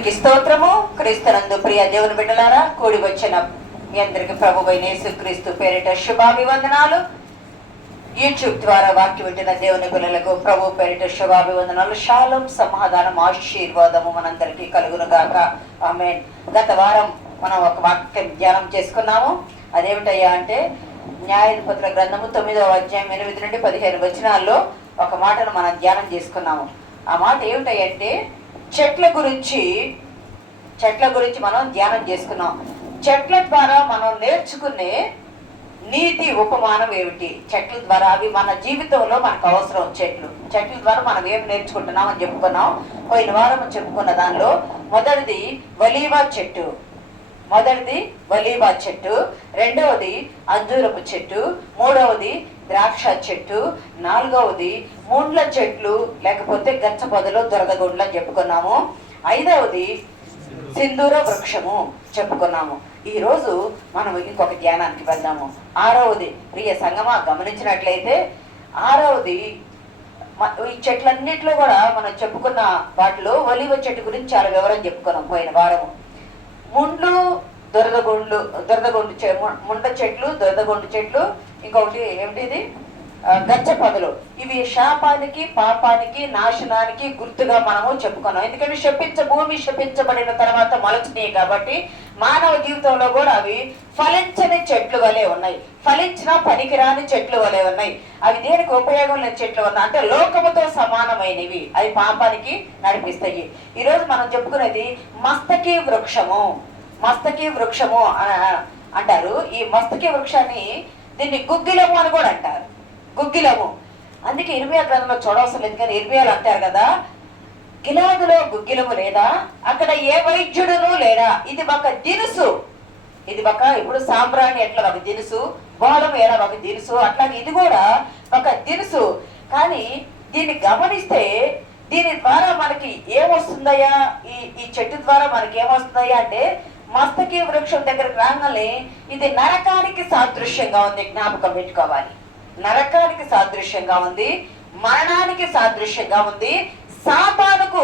దేవునికి స్తోత్రము. క్రీస్తునందు ప్రియ దేవుని బిడ్డలారా, కూడి వచ్చిన మీ అందరికి ప్రభువైన యేసుక్రీస్తు పేరిట శుభాభివందనాలు. యూట్యూబ్ ద్వారా వాక్యం వింటున్న దేవుని పిల్లలకు ప్రభు పేరిట శుభాభివందనాలు. శాలం, సమాధానం, ఆశీర్వాదము మనందరికీ కలుగునుగాక. ఆమేన్. గత వారం మనం ఒక వాక్యం ధ్యానం చేసుకున్నాము. అదేమిటయ్యా అంటే న్యాయాధిపతుల గ్రంథము 9వ అధ్యాయం 8 నుండి 15 వచనాల్లో ఒక మాటను మనం ధ్యానం చేసుకున్నాము. ఆ మాట ఏమిటంటే చెట్ల గురించి మనం ధ్యానం చేసుకున్నాం. చెట్ల ద్వారా మనం నేర్చుకునే నీతి ఉపమానం ఏమిటి? చెట్ల ద్వారా అవి మన జీవితంలో మనకు అవసరం. చెట్ల ద్వారా మనం ఏం నేర్చుకుంటున్నాం అని చెప్పుకున్నాం. పోయిన వారం చెప్పుకున్న దానిలో మొదటిది వలీవా చెట్టు, రెండవది అంజూరపు చెట్టు, మూడవది ద్రాక్ష చెట్టు, నాలుగవది ముండ్ల చెట్లు లేకపోతే గచ్చ పొదలు దొరదగుండ్లు అని చెప్పుకున్నాము. ఐదవది సింధూర వృక్షము చెప్పుకున్నాము. ఈ రోజు మనం ఇంకొక ధ్యానానికి వెళ్దాము. ఆరవది ప్రియ సంగమా గమనించినట్లయితే ఆరవది ఈ చెట్లన్నిట్లో కూడా మనం చెప్పుకున్న వాటిలో ఒలివ చెట్టు గురించి చాలా వివరం చెప్పుకున్నాం పోయిన వారము. ముండ్లు ముండ చెట్లు, దొరదగొండు చెట్లు, ఇంకొకటి ఏమిటి గచ్చ పొదలు. ఇవి శాపానికి, పాపానికి, నాశనానికి గుర్తుగా మనము చెప్పుకున్నాం. ఎందుకంటే భూమి శపించబడిన తర్వాత మొలచినాయి కాబట్టి మానవ జీవితంలో కూడా అవి ఫలించని చెట్లు వలె ఉన్నాయి, ఫలించిన పనికిరాని చెట్లు వలె ఉన్నాయి. అవి దేనికి ఉపయోగం లేని చెట్లు ఉన్నాయి అంటే లోకముతో సమానమైనవి, అవి పాపానికి నడిపిస్తాయి. ఈరోజు మనం చెప్పుకునేది మస్తకి వృక్షము అంటారు. ఈ మస్తకి వృక్షాన్ని దీన్ని గుగ్గిలము అని కూడా అంటారు. గుగ్గిలము అందుకే ఇర్మియా గ్రంథంలో చూడవలసిన లేదు, కానీ ఇర్మియాలు అంటారు కదా, గిలాదులో గుగ్గిలము లేదా, అక్కడ ఏ వైద్యుడును లేడా, ఇది ఒక దినుసు. ఇప్పుడు సాంబ్రాణి ఎట్లా ఒక దినుసు, బోళము ఎలా ఒక దినుసు, అట్లాగే ఇది కూడా ఒక దినుసు. కానీ దీన్ని గమనిస్తే దీని ద్వారా మనకి ఏమొస్తుందయ్యా, ఈ చెట్టు ద్వారా మనకి ఏమొస్తుందయ్యా అంటే మస్తకి వృక్షం దగ్గరకు రాగానే ఇది నరకానికి సాదృశ్యంగా ఉంది. జ్ఞాపకం పెట్టుకోవాలి. నరకానికి సాదృశ్యంగా ఉంది, మరణానికి సాదృశ్యంగా ఉంది, సాతానుకు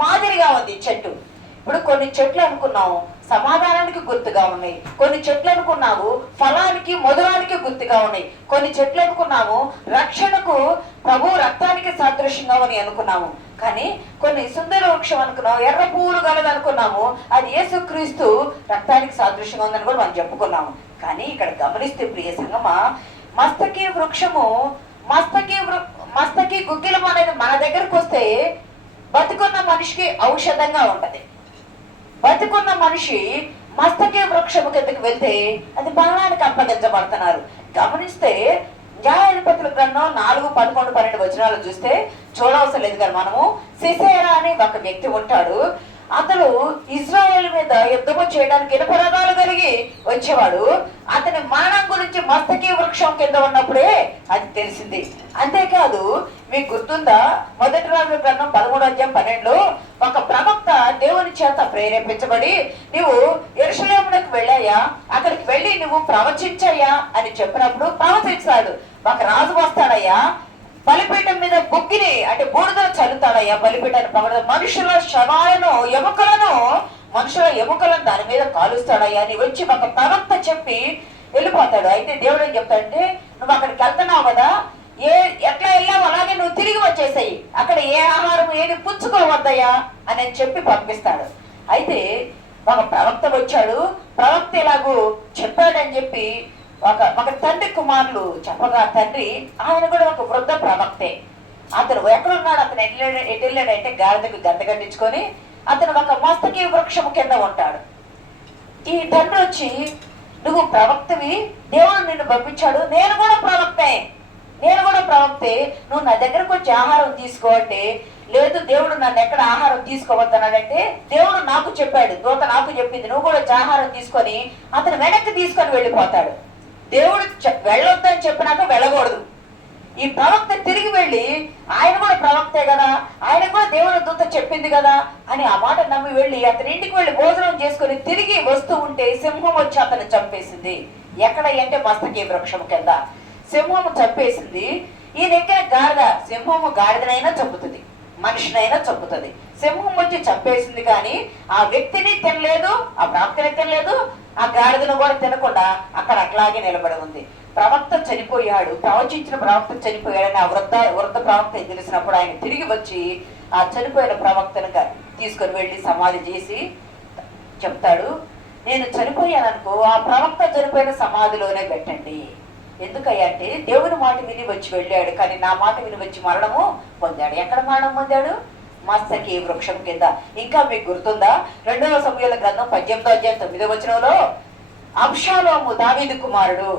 మాదిరిగా ఉంది చెట్టు. ఇప్పుడు కొన్ని చెట్లు అనుకున్నాము సమాధానానికి గుర్తుగా ఉన్నాయి, కొన్ని చెట్లు అనుకున్నాము ఫలానికి, మధురానికి గుర్తుగా ఉన్నాయి, కొన్ని చెట్లు అనుకున్నాము రక్షణకు, ప్రభు రక్తానికి సాదృశ్యంగా అని అనుకున్నాము. కానీ కొన్ని సుందర వృక్షం అనుకున్నాము, ఎర్ర పువ్వులు గలది అనుకున్నాము, అది యేసుక్రీస్తు రక్తానికి సాదృశ్యంగా ఉందని కూడా మనం చెప్పుకున్నాము. కానీ ఇక్కడ గమనిస్తే ప్రియ సంగమా, మస్తకి వృక్షము, మస్తకి గుగ్గిలం అనేది మన దగ్గరకు వస్తే బతుకున్న మనిషికి ఔషధంగా ఉంటది. బతుకున్న మనిషి మస్తకి వృక్షము కిందకి వెళ్తే అది మరణానికి అప్పగించబడుతున్నారు. గమనిస్తే న్యాయాధిపతుల గ్రంథం 4, 11, 12 వచనాలు చూస్తే చూడవలసిన లేదు, కానీ మనము సిసేరా అని ఒక వ్యక్తి ఉంటాడు. అతడు ఇజ్రాయేల్ మీద యుద్ధము చేయడానికి ఇనుపరథాలు కలిగి వచ్చేవాడు. అతని మరణం గురించి మస్తకి వృక్షం కింద ఉన్నప్పుడే అది తెలిసింది. అంతేకాదు, మీకు గుర్తుందా, మొదటి రాజుల గ్రంథం 13వ అధ్యాయం 12లో ఒక ప్రవక్త దేవుని చేత ప్రేరేపించబడి నువ్వు యెరూషలేమునకు వెళ్ళాయా, అక్కడికి వెళ్ళి నువ్వు ప్రవచించయ్యా అని చెప్పినప్పుడు ప్రవచించాడు. ఒక రాజు వస్తాడయ్యా, బలిపీఠం మీద బొగ్గిని అంటే బూడిదలు చల్లుతాడయ్యా, బలిపీఠాన్ని పగడ మనుషుల శవాలను ఎముకలను దాని మీద కాలుస్తాడయ్యా అని వచ్చి ఒక ప్రవక్త చెప్పి వెళ్ళిపోతాడు. అయితే దేవుడు ఏం చెప్తాడంటే, నువ్వు అక్కడికి వెళ్తున్నావు కదా, ఎట్లా వెళ్ళావు అలాగే నువ్వు తిరిగి వచ్చేసాయి, అక్కడ ఏ ఆహారం ఏది పుచ్చుకోవద్దయ్యా అని చెప్పి పంపిస్తాడు. అయితే ఒక ప్రవక్త వచ్చాడు, ప్రవక్త ఇలాగూ చెప్పాడని చెప్పి ఒక తండ్రి కుమారులు చెప్పగా, తండ్రి ఆయన కూడా ఒక వృద్ధ ప్రవక్తే. అతను ఎక్కడున్నాడు, అతను ఎటు వెళ్ళాడంటే గాడిదకు గంత కట్టించుకొని అతను ఒక మస్తకి వృక్షము కింద ఉంటాడు. ఈ తండ్రి వచ్చి, నువ్వు ప్రవక్తవి, దేవుడు నిన్ను పంపించాడు, నేను కూడా ప్రవక్తే, నువ్వు నా దగ్గరకు వచ్చి ఆహారం తీసుకో అంటే, లేదు దేవుడు నన్ను ఎక్కడ ఆహారం తీసుకోవద్దన్నాడంటే, దేవుడు నాకు చెప్పాడు, దూత నాకు చెప్పింది, నువ్వు కూడా వచ్చి ఆహారం తీసుకొని అతను వెనక్కి తీసుకొని వెళ్ళిపోతాడు. దేవుడు వెళ్ళొద్దని చెప్పినాక వెళ్ళకూడదు. ఈ ప్రవక్త తిరిగి వెళ్ళి, ఆయన కూడా ప్రవక్తే కదా, ఆయన కూడా దేవుడు దూత చెప్పింది కదా అని ఆ మాట నమ్మి వెళ్ళి అతని ఇంటికి వెళ్ళి భోజనం చేసుకుని తిరిగి వస్తూ ఉంటే సింహం వచ్చి అతను చంపేసింది. ఎక్కడ అంటే మస్తకి వృక్షం కింద సింహము చంపేసింది. ఈ దగ్గర గాడిద, సింహము గాడిదనైనా చంపుతుంది, మనిషినైనా చంపుతుంది. సింహం వచ్చి చంపేసింది కానీ ఆ వ్యక్తిని తినలేదు, ఆ ప్రవక్తని తినలేదు, ఆ గాడిదను కూడా తినకుండా అక్కడ అట్లాగే నిలబడి ఉంది. ప్రవక్త చనిపోయాడు, ప్రవచించిన ప్రవక్త చనిపోయాడని ఆ వృద్ధ ప్రవక్త తెలిసినప్పుడు ఆయన తిరిగి వచ్చి ఆ చనిపోయిన ప్రవక్తను తీసుకొని వెళ్ళి సమాధి చేసి చెప్తాడు, నేను చనిపోయాననుకో ఆ ప్రవక్త చనిపోయిన సమాధిలోనే పెట్టండి. ఎందుకయ్యా అంటే దేవుని మాట విని వచ్చి వెళ్ళాడు, కానీ నా మాట విని వచ్చి మరణము పొందాడు. ఎక్కడ మరణం పొందాడు? మస్తకి వృక్షం కింద. ఇంకా మీకు గుర్తుందా? 2వ సమూయేలు గ్రంథం 18వ అధ్యాయం 9వ వచనంలో అబ్షాలోము దావీదు కుమారుడు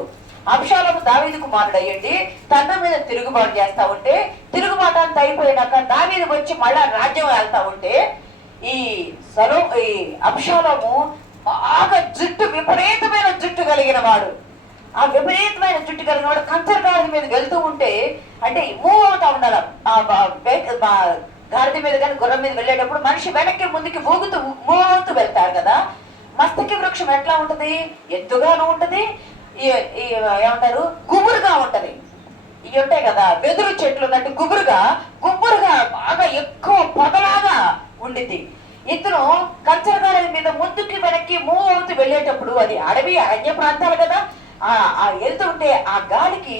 అయ్యండి తన మీద తిరుగుబాటు చేస్తా ఉంటే, తిరుగుబాటు అంతా అయిపోయినాక దావీదు వచ్చి మళ్ళా రాజ్యం వెళ్తా ఉంటే ఈ అబ్షాలోము బాగా విపరీతమైన జుట్టు కలిగిన వాడు. ఆ విపరీతమైన జుట్టు కలిగిన వాడు కంచరగాడిద మీద వెళ్తూ ఉంటే, అంటే మూవ్ అవుతా ఉండాలి. గాడిద మీద కానీ గుర్రం మీద వెళ్ళేటప్పుడు మనిషి వెనక్కి ముందుకి మూవ్ అవుతూ వెళ్తారు కదా. మస్తకి వృక్షం ఎట్లా ఉంటది? ఎత్తుగాను ఉంటది, ఏమంటారు గుబురుగా ఉంటది. ఇవి ఉంటాయి కదా వెదురు చెట్లు ఉన్నట్టు గుబురుగా బాగా ఎక్కువ పొదలాగా ఉండిద్ది. ఇతను కంచరగాడిద మీద ముందుకి వెనక్కి మూవ్ అవుతూ వెళ్ళేటప్పుడు, అది అడవి అరణ్య ప్రాంతాలు కదా, వెళ్తుంటే ఆ గాలికి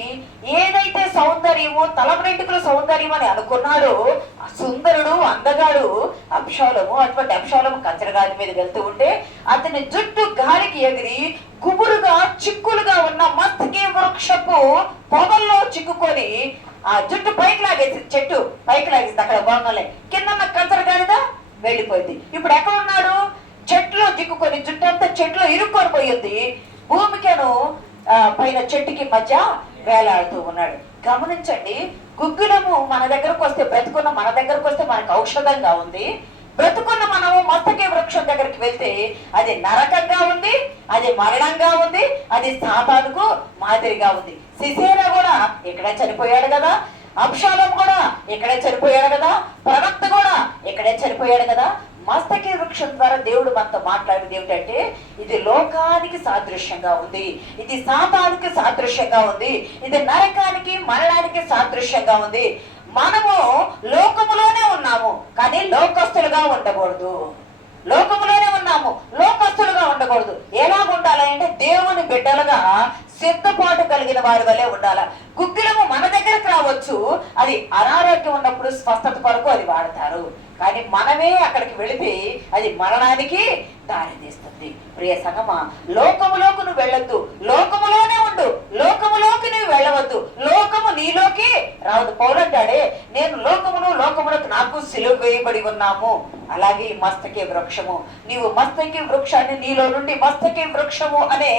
ఏదైతే సౌందర్యమో తలమరెంటుకుల సౌందర్యం అని అనుకున్నాడో సుందరుడు అందగాడు అబ్షాలోము, అటువంటి అబ్షాలోము కంచరగాడి మీద వెళ్తూ ఉంటే అతని జుట్టు గాలికి ఎగిరి గుబురుగా చిక్కులుగా ఉన్న మస్తకి వృక్షపు పొదల్లో చిక్కుకొని ఆ జుట్టు పైకి లాగేసి, చెట్టు పైకి లాగేసింది. అక్కడ బాగుండే కింద కంచరగాడిద వెళ్ళిపోయింది. ఇప్పుడు ఎక్కడ ఉన్నాడు? చెట్లో చిక్కుకొని జుట్టు అంతా చెట్లో ఇరుక్కొని పోయింది. భూమికను పైన చెట్టుకి మధ్య వేలాడుతూ ఉన్నాడు. గమనించండి, గుగ్గిలము మన దగ్గరకు వస్తే, బ్రతుకున్న మన దగ్గరకు వస్తే మనకు ఔషధంగా ఉంది. బ్రతుకున్న మనము మస్తకి వృక్షం దగ్గరికి వెళ్తే అది నరకంగా ఉంది, అది మరణంగా ఉంది, అది సాతానుకు మాదిరిగా ఉంది. సిసేరా కూడా ఇక్కడే చనిపోయాడు కదా, అబ్షాలోము కూడా ఇక్కడే చనిపోయాడు కదా, ప్రవక్త కూడా ఇక్కడే చనిపోయాడు కదా. మస్తకి వృక్షం ద్వారా దేవుడు మనతో మాట్లాడేది ఏమిటంటే, ఇది లోకానికి సాదృశ్యంగా ఉంది, ఇది సాతానుకి సాదృశ్యంగా ఉంది, ఇది నరకానికి మరణానికి సాదృశ్యంగా ఉంది. మనము లోకములోనే ఉన్నాము కానీ లోకస్తులుగా ఉండకూడదు. లోకములోనే ఉన్నాము, లోకస్తులుగా ఉండకూడదు. ఎలా ఉండాలి అంటే దేవుని బిడ్డలుగా సిద్ధపాటు కలిగిన వారి వల్లే ఉండాల. గుగ్గిలము మన దగ్గరకు రావచ్చు, అది అనారోగ్యం ఉన్నప్పుడు స్వస్థత కొరకు అది వాడతారు, కానీ మనమే అక్కడికి వెళితే అది మరణానికి దారి తీస్తుంది. ప్రియ సంగమా, లోకములోకి నువ్వు వెళ్ళొద్దు, లోకములోనే ఉండు, లోకములోకి నువ్వు వెళ్ళవద్దు, లోకము నీలోకి రావద్దు. పౌలు అంటాడే, నేను లోకములకు నాకు సిలువ వేయబడి ఉన్నాము. అలాగే ఈ మస్తకి వృక్షము, నీవు మస్తకి వృక్షాన్ని నీలో నుండి మస్తకి వృక్షము అనే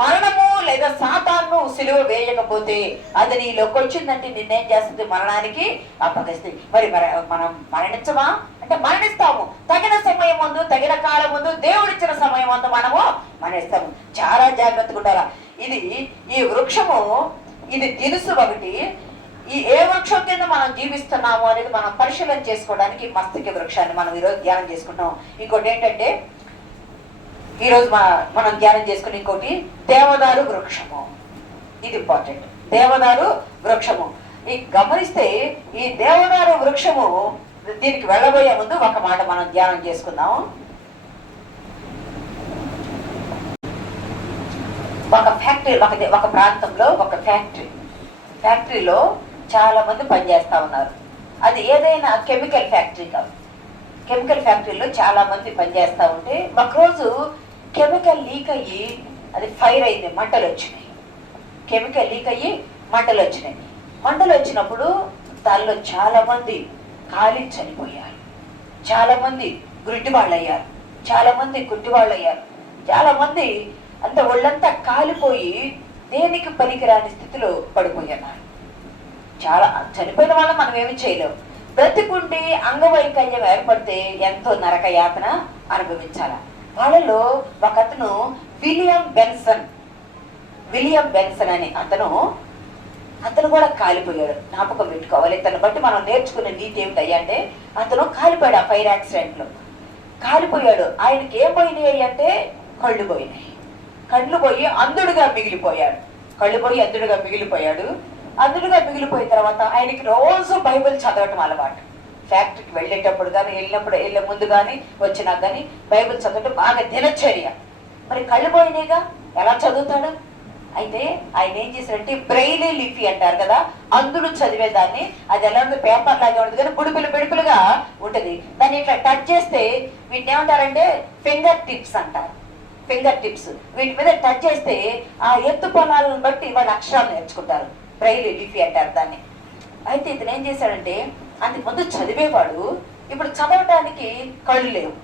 మరణము లేదా సాతాను సిలువ వేయకపోతే అది నీలోకి వచ్చిందంటే నిన్నేం చేస్తుంది? మరణానికి అప్పగిస్తుంది. మరి మనం మరణించమా అంటే మరణిస్తాము. తగిన సమయం ముందు, తగిన కాలం ముందు, దేవుడిచ్చిన సమయం ముందు మనము మరణిస్తాము. చాలా జాగ్రత్తగా ఉండాలి. ఈ వృక్షము ఇది తెలుసు ఒకటి. ఏ వృక్షం కింద మనం జీవిస్తున్నాము అనేది మనం పరిశీలన చేసుకోవడానికి మస్తకి వృక్షాన్ని మనం ఈరోజు ధ్యానం చేసుకుంటాం. ఇంకోటి ఏంటంటే, ఈరోజు మనం ధ్యానం చేసుకుని ఇంకోటి దేవదారు వృక్షము. ఇది ఇంపార్టెంట్. దేవదారు వృక్షము గమనిస్తే, ఈ దేవదారు వృక్షము దీనికి వెళ్ళబోయే ముందు ఒక మాట మనం ధ్యానం చేసుకుందాం. ఒక ఫ్యాక్టరీ, ఒక ప్రాంతంలో ఒక ఫ్యాక్టరీలో చాలా మంది పనిచేస్తా ఉన్నారు. అది ఏదైనా కెమికల్ ఫ్యాక్టరీ కాదు. కెమికల్ ఫ్యాక్టరీలో చాలా మంది పనిచేస్తా ఉంటే ఒకరోజు కెమికల్ లీక్ అయ్యి అది ఫైర్ అయింది, మంటలు వచ్చినాయి. కెమికల్ లీక్ అయ్యి మంటలు వచ్చినాయి. మంటలు వచ్చినప్పుడు దానిలో చాలా మంది కాలి చనిపోయారు, చాలా మంది గుడ్డివాళ్ళు అయ్యారు, చాలా మంది అంత ఒళ్ళంతా కాలిపోయి దేనికి పనికిరాని స్థితిలో పడిపోయినారు. చాలా చనిపోయిన వాళ్ళని మనం ఏమి చేయలేము. బ్రతికుండి అంగవైకల్యం ఏర్పడితే ఎంతో నరక యాతన అనుభవించాల. వాళ్ళలో ఒక అతను విలియం బెన్సన్ అని అతను కూడా కాలిపోయాడు. జ్ఞాపకం పెట్టుకోవాలి. ఇతను బట్టి మనం నేర్చుకునే నీతి ఏమిటయ్యా అంటే, అతను కాలిపోయాడు. ఆ ఫైర్ యాక్సిడెంట్ లో కాలిపోయాడు. ఆయనకి ఏం పోయినాయి అంటే కళ్ళు పోయి అంధుడుగా మిగిలిపోయాడు. అంధుడుగా మిగిలిపోయిన తర్వాత ఆయనకి రోజు బైబిల్ చదవటం అలవాటు. ఫ్యాక్టరీకి వెళ్ళేటప్పుడు కానీ వెళ్ళే ముందు కానీ వచ్చినా కానీ బైబిల్ చదవటం బాగా దినచర్య. మరి కళ్ళు పోయినాయిగా ఎలా చదువుతాడు? అయితే ఆయన ఏం చేశారంటే బ్రెయిలీ లిపి అంటారు కదా, అందులో చదివేదాన్ని. అది ఎలా ఉంటుంది, పేపర్ లాగా ఉంటుంది కానీ బిడుపులుగా ఉంటుంది. దాన్ని ఇట్లా టచ్ చేస్తే వీటిని ఏమంటారంటే ఫింగర్ టిప్స్ అంటారు. ఫింగర్ టిప్స్ వీటి మీద టచ్ చేస్తే ఆ ఎత్తు పొలాలను బట్టి వాళ్ళ అక్షరాలు నేర్చుకుంటారు. బ్రెయిలీ లిపి అంటారు దాన్ని. అయితే ఇతను ఏం చేశాడంటే అంతకు ముందు చదివేవాడు, ఇప్పుడు చదవటానికి కళ్ళు లేవు.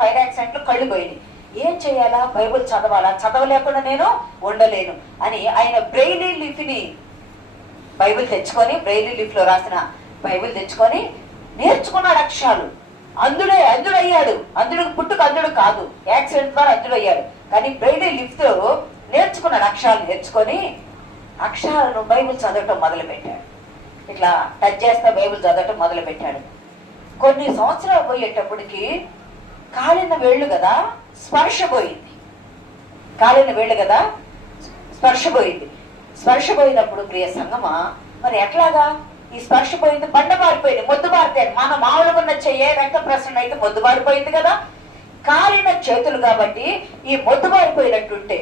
ఫైర్ యాక్సిడెంట్లో కళ్ళు పోయినాయి. ఏం చేయాలా? బైబుల్ చదవాలా? చదవలేకుండా నేను ఉండలేను అని ఆయన బ్రెయిలీ లిపిని బైబిల్ తెచ్చుకొని, బ్రెయిలీ లిపిలో రాసిన బైబిల్ తెచ్చుకొని నేర్చుకున్నాడు అక్షరాలు. అందుడయ్యాడు. పుట్టుక అందుడు కాదు, యాక్సిడెంట్ ద్వారా అందుడయ్యాడు. కానీ బ్రెయిలీ లిపితో నేర్చుకున్నాడు. అక్షరాలు నేర్చుకొని అక్షరాలను బైబిల్ చదవటం మొదలు పెట్టాడు. ఇట్లా టచ్ చేస్తా బైబిల్ చదవటం మొదలు పెట్టాడు. కొన్ని సంవత్సరాలు పోయేటప్పటికి కాలిన వేళ్ళు కదా స్పర్శ పోయింది. స్పర్శ పోయినప్పుడు ప్రియ సంగమా, మరి ఎట్లాగా? ఈ స్పర్శ పోయింది, బండ మారిపోయింది, మొద్దు మారిపోయింది. మన మామూలుగా ఉన్న చెయ్యే రక్త ప్రసరణ అయితే మొద్దు మారిపోయింది కదా. కాలిన చేతులు కాబట్టి ఈ మొద్దు మారిపోయినట్టుంటే,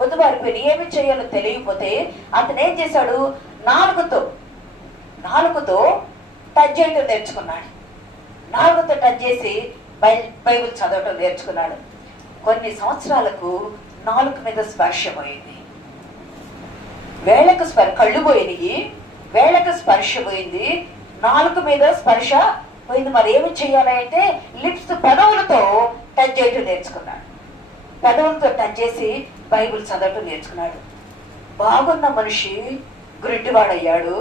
మొద్దు మారిపోయి ఏమి చేయాలో తెలియకపోతే అతను ఏం చేశాడు? నాలుగుతో టచ్ చేయటం నేర్చుకున్నాడు. నాలుగుతో టచ్ చేసి బైబిల్ చదవటం నేర్చుకున్నాడు. కొన్ని సంవత్సరాలకు నాలుగు మీద స్పర్శ పోయింది, కళ్ళు పోయినాయి, వేళకు స్పర్శ పోయింది, నాలుగు మీద స్పర్శ పోయింది. మరి ఏమి చేయాలి అంటే లిప్స్ పెదవులతో టచ్ చేయటం నేర్చుకున్నాడు. పెదవులతో టచ్ చేసి బైబిల్ చదవటం నేర్చుకున్నాడు. బాగున్న మనిషి గుడ్డివాడయ్యాడు.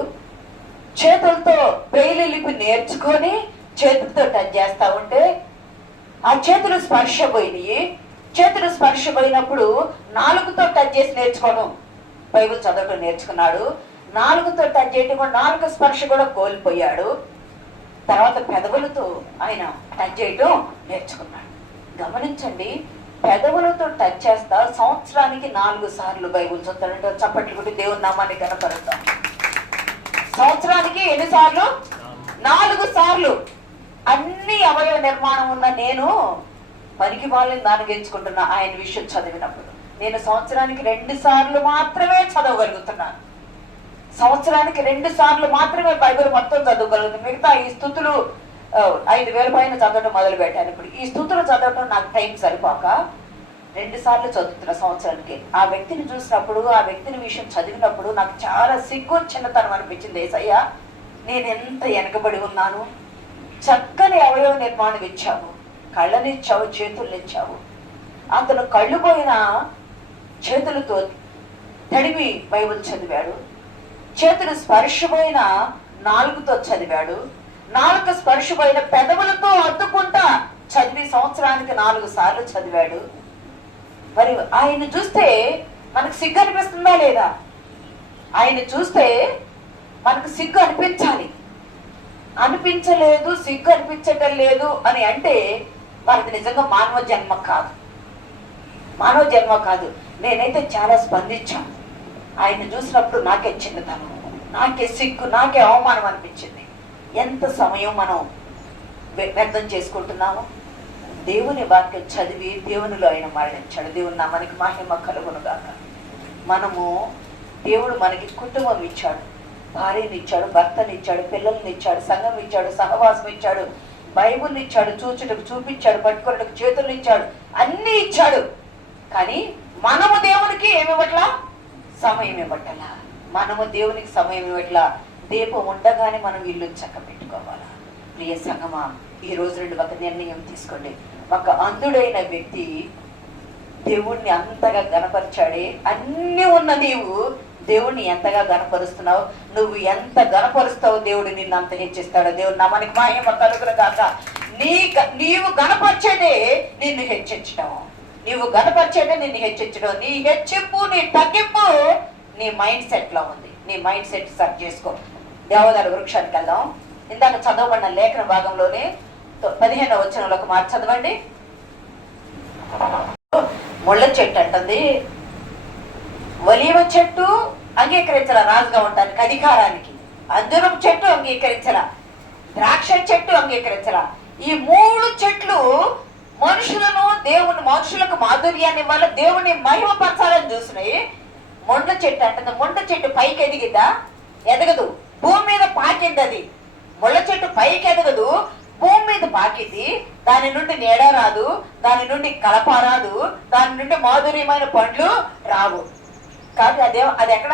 చేతులతో బ్రెయిలీ లిపి నేర్చుకొని చేతులతో టచ్ చేస్తా ఉంటే ఆ చేతులు స్పర్శ పోయినాయి. చేతులు స్పర్శ పోయినప్పుడు నాలుగుతో టచ్ చేసి నేర్చుకోవడం, బైబిల్ చదవటం నేర్చుకున్నాడు. నాలుగుతో టచ్ చేయటం కూడా, నాలుగు స్పర్శ కూడా కోల్పోయాడు. తర్వాత పెదవులతో ఆయన టచ్ చేయటం నేర్చుకున్నాడు. గమనించండి, పెదవులతో టచ్ చేస్తా సంవత్సరానికి 4 సార్లు బైబిల్ చదువుతాడంటే చప్పట్లు కొట్టి దేవుని నామాన్ని కనపరుద్దాం. సంవత్సరానికి ఎన్నిసార్లు? 4 సార్లు. అన్ని అవయవ నిర్మాణం ఉన్న నేను పనికి వాళ్ళని దాన్ని ఎంచుకుంటున్నా. ఆయన విషయం చదివినప్పుడు నేను సంవత్సరానికి 2 సార్లు మాత్రమే చదవగలుగుతున్నాను. సంవత్సరానికి 2 సార్లు మాత్రమే బైబిల్ మొత్తం చదవగలుగుతాను. మిగతా ఈ స్థుతులు 5,000 పైన చదవటం మొదలు పెట్టాను. ఇప్పుడు ఈ స్థుతులు చదవటం నాకు టైం సరిపోక 2 సార్లు చదువుతున్నా సంవత్సరానికి. ఆ వ్యక్తిని చూసినప్పుడు, ఆ వ్యక్తిని విషయం చదివినప్పుడు నాకు చాలా సిగ్గు, చిన్నతనం అనిపించింది. ఏసయ్యా, నేను ఎంత వెనకబడి ఉన్నాను. చక్కని అవయవ నిర్మాణం ఇచ్చావు, కళ్ళనిచ్చావు, చేతుల్నిచ్చావు. అతను కళ్ళు పోయిన చేతులతో తడివి బైబిల్ చదివాడు. చేతులు స్పర్శపోయిన నాలుగుతో చదివాడు. నాలుగు స్పర్శపోయిన పెదవులతో అద్దుకుంటా చదివి సంవత్సరానికి 4 సార్లు చదివాడు. మరి ఆయన చూస్తే మనకు సిగ్గు అనిపిస్తుందా లేదా? ఆయన చూస్తే మనకు సిగ్గు అనిపించాలి. అనిపించలేదు, సిగ్గు అనిపించటం లేదు అని అంటే మనది నిజంగా మానవ జన్మ కాదు. నేనైతే చాలా స్పందించాను. ఆయన చూసినప్పుడు నాకే చిన్నతనం, నాకే సిగ్గు, నాకే అవమానం అనిపించింది. ఎంత సమయం మనం వ్యర్థం చేసుకుంటున్నాము. దేవుని వాక్యం చదివి దేవునిలో ఆయన మరణించాడు. దేవుని నామానికి మహిమ కలుగునుగాక. దేవుడు మనకి కుటుంబం ఇచ్చాడు, భార్యని ఇచ్చాడు, భర్తని ఇచ్చాడు, పిల్లల్ని ఇచ్చాడు, సంఘం ఇచ్చాడు, సహవాసం ఇచ్చాడు, బైబుల్ ఇచ్చాడు, చూచుటకు చూపించాడు, పట్టుకున్నట్టుకు చేతులు ఇచ్చాడు, అన్ని ఇచ్చాడు. కానీ మనము దేవునికి ఏమివ్వట్లా? సమయం ఇవ్వట్లా. మనము దేవునికి సమయం ఇవ్వట్లా. దీపం ఉండగానే మనం ఇల్లు చక్క పెట్టుకోవాలా. ప్రియ సంగమా, ఈ రోజు నుండి ఒక నిర్ణయం తీసుకోండి. ఒక అంధుడైన వ్యక్తి దేవుణ్ణి అంతగా గణపరిచాడే. అన్ని ఉన్న నీవు దేవుణ్ణి ఎంతగా గణపరుస్తున్నావు? నువ్వు ఎంత గణపరుస్తావు, దేవుడు నిన్ను అంత హెచ్చిస్తాడు. దేవుడు నామానికి మహిమ కలుగును గాక. నీవు గణపరిచేదే నిన్ను హెచ్చించడం. నీ హెచ్చింపు, నీ తగ్గింపు నీ మైండ్ సెట్ లో ఉంది. నీ మైండ్ సెట్ సెట్ చేసుకో. దేవదారు వృక్షానికి వెళ్దాం. ఇందాక చదవబడిన లేఖన భాగంలోనే 15వ వచనంలో ఒక మాట చదవండి. ముళ్ళ చెట్టు అంటుంది, ఒలీవ చెట్టు అంగీకరించాల రాజుగా ఉండడానికి, అధికారానికి. అంజూరపు చెట్టు అంగీకరించాల. ద్రాక్ష చెట్టు అంగీకరించరా. ఈ 3 చెట్లు మనుషులకు మాధుర్యాన్ని ఇవ్వాలి, దేవుని మహిమపరచాలని చూసినాయి. మొండ చెట్టు అంటుంది. మొండ చెట్టు పైకి ఎదిగిద్దా? ఎదగదు. భూమి మీద పాకింది అది. ముళ్ళ చెట్టు పైకి ఎదగదు, భూమి మీద పాకింది. దాని నుండి నీడ రాదు, దాని నుండి కలప రాదు, దాని నుండి మాధుర్యమైన పండ్లు రావు. కాబట్టి అది ఎక్కడ?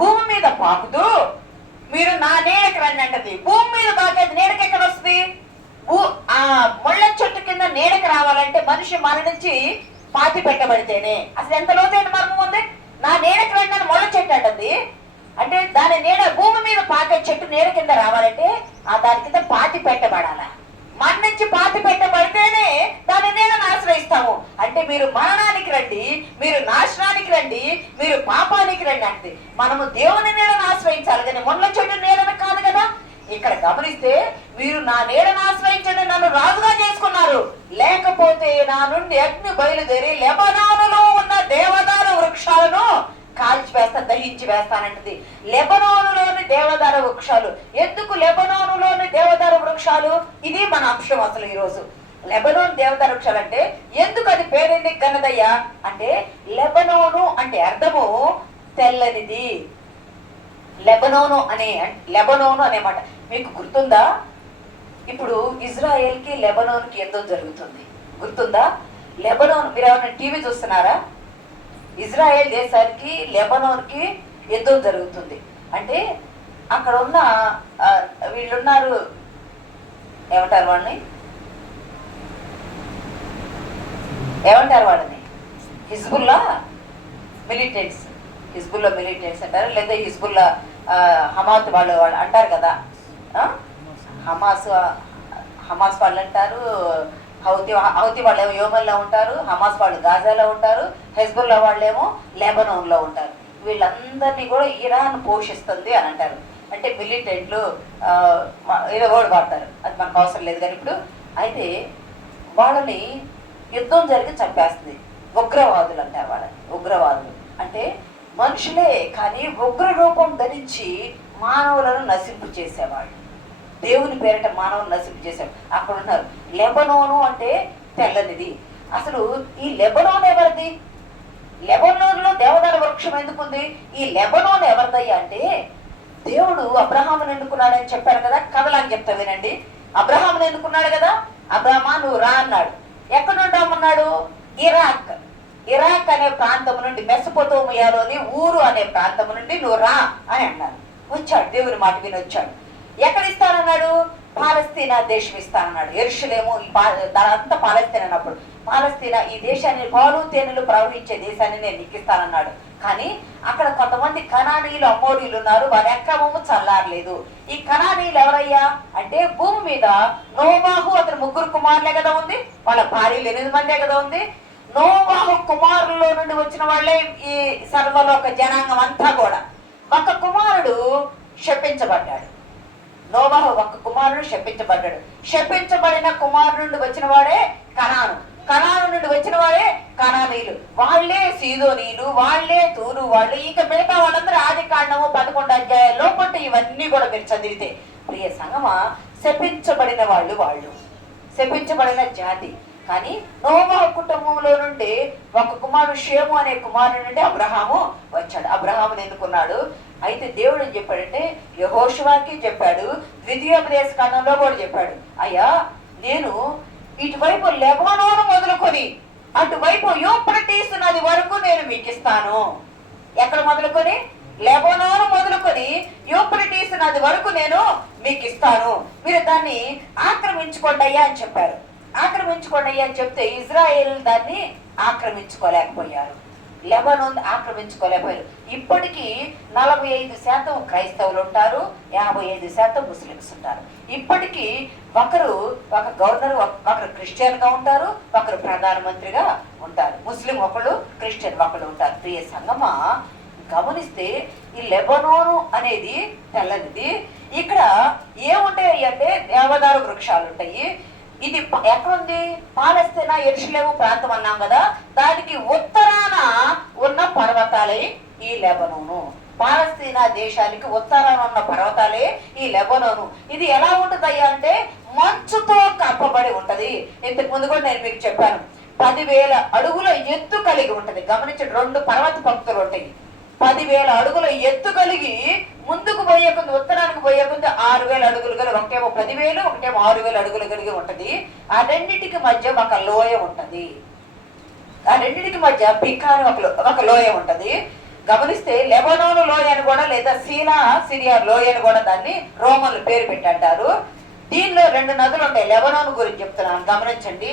భూమి మీద పాకుతూ మీరు నా నీడకి రండి అంటది. భూమి మీద పాకేది నీడకి ఎక్కడ వస్తుంది? ఆ ముళ్ళ చెట్టు కింద నీడకి రావాలంటే మనిషి మరణించి పాతి పెట్టబడితేనే. అసలు ఎంత లోతైన మర్మం ఉంది. నా నీడకి రండి అని ముళ్ళ చెట్టు అంటది. అంటే దాని నీడ, భూమి మీద పాకే చెట్టు నీడ కింద రావాలంటే దాని కింద పాతి పెట్టబడాల. మరణించి పాతి పెట్టబడితేనే దాని నీడను ఆశ్రయిస్తాము. అంటే మీరు మరణానికి రండి, మీరు నాశనానికి రండి, మీరు పాపానికి రండి అంటే మనము దేవుని నీడను ఆశ్రయించాలి కానీ ముళ్ళ చెట్టు నీడను కాదు కదా. ఇక్కడ గమనిస్తే మీరు నా నీడను ఆశ్రయించండి, నన్ను రాజుగా చేసుకున్నారు, లేకపోతే నా నుండి అగ్ని బయలుదేరి లెబనోనులో ఉన్న దేవదారు వృక్షాలను కాల్చి వేస్తాను, దహించి వేస్తానంటది. లెబనోనులోని దేవదార వృక్షాలు. ఎందుకు లెబనోనులోని దేవదార వృక్షాలు? ఇది మన అంశం అసలు ఈరోజు. లెబనోన్ దేవదార వృక్షాలు అంటే ఎందుకు అది పేరెందుకు గన్నదయ్యా అంటే, లెబనోను అంటే అర్థము తెల్లనిది. లెబనోను అనే మాట మీకు గుర్తుందా? ఇప్పుడు ఇజ్రాయెల్ కి లెబనోన్ కి యుద్ధం జరుగుతుంది, గుర్తుందా? లెబనోన్, మీరు ఏమైనా టీవీ చూస్తున్నారా? ఇజ్రాయెల్ దేశానికి లెబనోన్ కి యుద్ధం జరుగుతుంది అంటే అక్కడ ఉన్న వీళ్ళున్నారు, ఏమంటారు వాళ్ళని హిజ్బుల్లా మిలిటెంట్స్ అంటారు, లేదా హిజ్బుల్లా హమాస్ వాళ్ళు అంటారు కదా. హమాస్ వాళ్ళు అంటారు, హౌతీ వాళ్ళేమో యోమన్లో ఉంటారు, హమాస్ వాళ్ళు గాజాలో ఉంటారు, హెజ్బుల్లా వాళ్ళేమో లెబనోన్లో ఉంటారు. వీళ్ళందరినీ కూడా ఇరాన్ పోషిస్తుంది అని అంటారు. అంటే మిలిటెంట్లు ఏదో కూడా వాడతారు, అది మనకు అవసరం లేదు కానీ ఇప్పుడు. అయితే వాళ్ళని యుద్ధం జరిగి చంపేస్తుంది. ఉగ్రవాదులు అంటారు వాళ్ళని. ఉగ్రవాదులు అంటే మనుషులే కానీ ఉగ్ర రూపం ధరించి మానవులను నశింపు చేసేవాళ్ళు. దేవుని పేరిట మానవులను నశింపు చేశారు. అక్కడ ఉన్నారు. లెబనోను అంటే తెల్లనిది. అసలు ఈ లెబనోన్ ఎవరిది? లెబనోన్లో దేవదారు వృక్షం ఎందుకుంది? ఈ లెబనోన్ ఎవరిదయ్యా అంటే, దేవుడు అబ్రహామును ఎన్నుకున్నాడని చెప్పారు కదా. కథలాగా చెప్తా వినండి. అబ్రహామును ఎన్నుకున్నాడు కదా. అబ్రహమా నువ్వు రా అన్నాడు. ఎక్కడ ఉంటామన్నాడు? ఇరాక్ అనే ప్రాంతం నుండి, మెసొపొతేమియాలోని ఊరు అనే ప్రాంతం నుండి నువ్వు రా అని అన్నాడు. వచ్చాడు, దేవుని మాట విని వచ్చాడు. ఎక్కడ ఇస్తానన్నాడు? పాలస్తీనా దేశం ఇస్తానన్నాడు. యెరూషలేము దానంతా పాలస్తీనా అన్నప్పుడు. పాలస్తీనా ఈ దేశాన్ని, పాలు తేనెలు ప్రవహించే దేశాన్ని నేను నిక్కిస్తానన్నాడు. కానీ అక్కడ కొంతమంది కనానీయులు, అమోరీలు ఉన్నారు. వారి అక్రమము చల్లారలేదు. ఈ కనానీయులు ఎవరయ్యా అంటే, భూమి మీద నోవాహు అతను 3 కుమారులే కదా ఉంది, వాళ్ళ భార్యలు 8 మందే కదా ఉంది. నోవాహు కుమారుల్లో నుండి వచ్చిన వాళ్ళే ఈ సర్వలోక జనాంగం అంతా కూడా. ఒక కుమారుడు శపించబడ్డాడు. నోవాహు ఒక కుమారుడు శపించబడ్డాడు. శపించబడిన కుమారుడు నుండి వచ్చిన వాడే కనాను నుండి వచ్చిన వాడే కనానీయులు. వాళ్లే సీదోనీయులు, వాళ్లే తూరు వాళ్ళు. ఇంకా మిగతా వాళ్ళందరూ ఆదికాండము 11 అధ్యాయాల్లో కొంటే ఇవన్నీ కూడా మీరు చదివితే, ప్రియ సంగమా, శపించబడిన వాళ్ళు శపించబడిన జాతి. కానీ నోవాహు కుటుంబంలో నుండి ఒక కుమారుడు షేము అనే కుమారుడు నుండి అబ్రహాము వచ్చాడు. అబ్రహాముని ఎన్నుకున్నాడు. అయితే దేవుడు ఏం చెప్పాడంటే, యెహోషువకి చెప్పాడు, ద్వితీయోపదేశ కాండంలో కూడా చెప్పాడు, అయ్యా నేను ఇటువైపు లెబనోను మొదలుకొని అటువైపు యూఫ్రటీసు నది వరకు నేను మీకు ఇస్తాను. ఎక్కడ మొదలుకొని? లెబనోను మొదలుకొని యూఫ్రటీసు నది వరకు నేను మీకు ఇస్తాను, మీరు దాన్ని ఆక్రమించుకోండి అయ్యా అని చెప్పారు. ఆక్రమించుకోండి అయ్యా అని చెప్తే ఇజ్రాయేల్ దాన్ని ఆక్రమించుకోలేకపోయారు. లెబనోన్ ఆక్రమించుకోలేకపోయారు. ఇప్పటికీ 45% క్రైస్తవులు ఉంటారు, 55% ముస్లిమ్స్ ఉంటారు. ఇప్పటికీ ఒక గవర్నర్, ఒకరు క్రిస్టియన్ గా ఉంటారు, ఒకరు ప్రధానమంత్రిగా ఉంటారు. ముస్లిం ఒకళ్ళు, క్రిస్టియన్ ఒకళ్ళు ఉంటారు. ప్రియ సంగమా, గమనిస్తే ఈ లెబనోను అనేది తెల్లనిది. ఇక్కడ ఏముంటాయి అంటే దేవదారు వృక్షాలు ఉంటాయి. ఇది ఎక్కడుంది? పాలస్తీనా యెరూషలేము ప్రాంతం అన్నాం కదా. దానికి ఉత్తరాన ఉన్న పర్వతాలే ఈ లెబనోను. పాలస్తీనా దేశానికి ఉత్తరాన ఉన్న పర్వతాలే ఈ లెబనోను. ఇది ఎలా ఉంటదయ్యా అంటే మంచుతో కప్పబడి ఉంటది. ఇంతకు ముందు కూడా నేను మీకు చెప్పాను, 10,000 అడుగుల ఎత్తు కలిగి ఉంటది. గమనించండి, 2 పర్వత పంక్తులు ఉంటాయి. 10,000 అడుగుల ఎత్తు కలిగి ముందుకు పోయే కొంది, ఉత్తరానికి పోయే కొంది 6,000 అడుగులు కలిగి, ఒకటేమో 10,000, ఒకటేమో 6,000 అడుగులు కలిగి ఉంటది. ఆ రెండింటికి మధ్య ఒక లోయ ఉంటది. ఆ రెండింటికి మధ్య పికా అని ఒక లోయ ఉంటది. గమనిస్తే లెబనోను లోయ అని కూడా, లేదా సిరియా లోయ అని కూడా దాన్ని రోమన్లు పేరు పెట్టంటారు. దీనిలో 2 నదులు ఉంటాయి. లెబనోను గురించి చెప్తున్నాను, గమనించండి.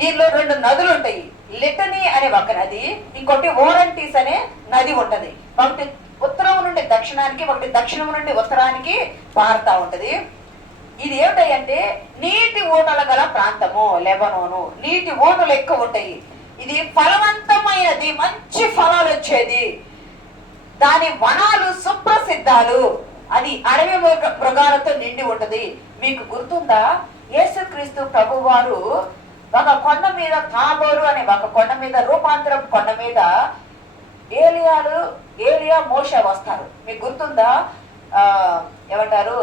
దీనిలో 2 నదులు ఉంటాయి. లిటనీ అనే ఒక నది, ఇంకోటి ఓరంటీస్ అనే నది ఉంటది. ఒకటి ఉత్తరం నుండి దక్షిణానికి, ఒకటి దక్షిణం నుండి ఉత్తరానికి పారుతా ఉంటది. ఇది ఏమిటంటే నీటి ఊటలు గల ప్రాంతము లెబనోను. నీటి ఊటలు ఎక్కువ ఉంటాయి. ఇది ఫలవంతమైనది, మంచి ఫలాలు వచ్చేది. దాని వనాలు సుప్రసిద్ధాలు. అది అడవి మృగాలతో నిండి ఉంటది. మీకు గుర్తుందా, యేసుక్రీస్తు ప్రభు వారు ఒక కొండ మీద, తాబోరు అనే ఒక కొండ మీద, రూపాంతరం కొండ మీద ఏలియా మోషే వస్తారు. మీకు గుర్తుందా? ఏమంటారు,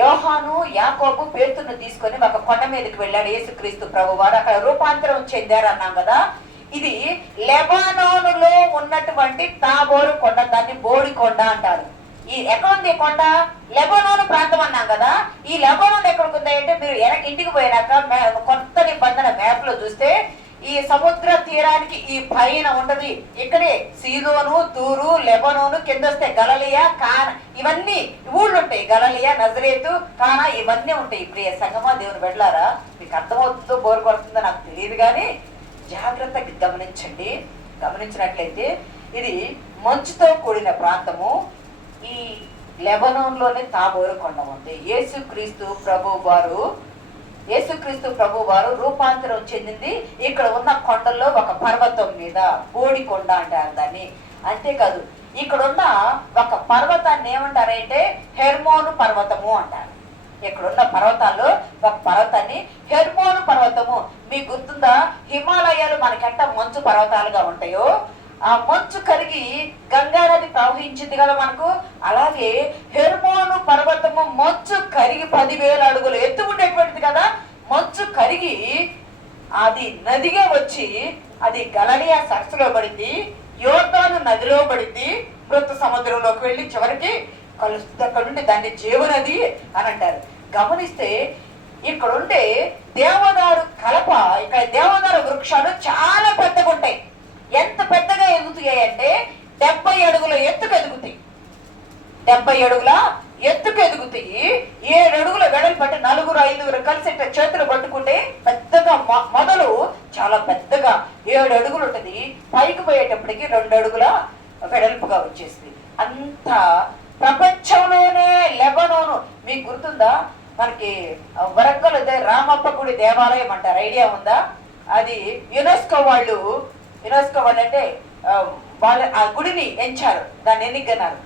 యోహాను యాకోబు పేతురును తీసుకొని ఒక కొండ మీదకి వెళ్ళాడు యేసుక్రీస్తు ప్రభు వారు. అక్కడ రూపాంతరం చెందారు అన్నాం కదా. ఇది లెబనోనులో ఉన్నటువంటి తాబోరు కొండ, దాన్ని బోడి కొండ అంటారు. ఈ ఎక్కడుంది కొండ? లెబనోను ప్రాంతం అన్నాం కదా. ఈ లెబనోన్ ఎక్కడికి ఉంది అంటే, మీరు ఇంటికి పోయినాక కొత్త నిబంధన మ్యాప్ లో చూస్తే ఈ సముద్ర తీరానికి ఈ పైన ఉంటది. ఇక్కడే సీదోను, తూరు, లెబనోను, కింద వస్తే గలలియా, కానా, ఇవన్నీ ఊళ్ళు ఉంటాయి. గలలియా, నజరేతు, కానా, ఇవన్నీ ఉంటాయి. ప్రియ సంగమా, దేవుని బిడ్డలారా, మీకు అర్థమవుతుందో బోరు కొడుతుందో నాకు తెలియదు, కానీ జాగ్రత్తగా గమనించండి. గమనించినట్లయితే ఇది మంచుతో కూడిన ప్రాంతము. ఈ లెబనోన్ లోనే తాబోరు కొండ ఉంది. యేసుక్రీస్తు ప్రభు వారు రూపాంతరం చెందింది ఇక్కడ ఉన్న కొండల్లో ఒక పర్వతం మీద, బోడి కొండ అంటారు దాన్ని. అంతేకాదు, ఇక్కడ ఉన్న ఒక పర్వతాన్ని ఏమంటారంటే హెర్మోను పర్వతము అంటారు. ఇక్కడున్న పర్వతాల్లో ఒక పర్వతాన్ని హెర్మోను పర్వతము. మీకు గుర్తుందా, హిమాలయాలు మనకెంత మంచు పర్వతాలుగా ఉంటాయో, ఆ మంచు కరిగి గంగా నది ప్రవహించింది కదా మనకు, అలాగే హెర్మోను పర్వతము మంచు కరిగి 10,000 అడుగులు ఎత్తు ఉండేటువంటిది కదా. మంచు కరిగి అది నదిగా వచ్చి అది గలలియా సరస్సులో పడింది, యోర్దాను నదిలో పడింది, మృత సముద్రంలోకి వెళ్ళి చివరికి కలుస్తుంది. అక్కడ నుండి దాన్ని జీవనది అని అంటారు. గమనిస్తే ఇక్కడ ఉండే దేవదారు కలప, ఇక్కడ దేవదారు వృక్షాలు చాలా పెద్దగా ఉంటాయి. ఎంత పెద్దగా ఎదుగుతాయి అంటే 70 అడుగుల ఎత్తుకు ఎదుగుతాయి. 70 అడుగుల ఎత్తుకు ఎదుగుతాయి. 7 అడుగుల వెడల్పు, అంటే 4-5 కలిసి చేతులు పట్టుకుంటే పెద్దగా, మొదలు చాలా పెద్దగా 7 అడుగులు ఉంటది. పైకి పోయేటప్పటికి 2 అడుగుల వెడల్పుగా వచ్చేసింది. అంత ప్రపంచంలోనే లెబనోను. మీకు గుర్తుందా, మనకి వరంగల్ రామప్ప గుడి దేవాలయం అంటారు, ఐడియా ఉందా? అది యునెస్కో వాళ్ళు అంటే వాళ్ళ ఆ గుడిని ఎంచారు, దాన్ని ఎన్నికన్నారు.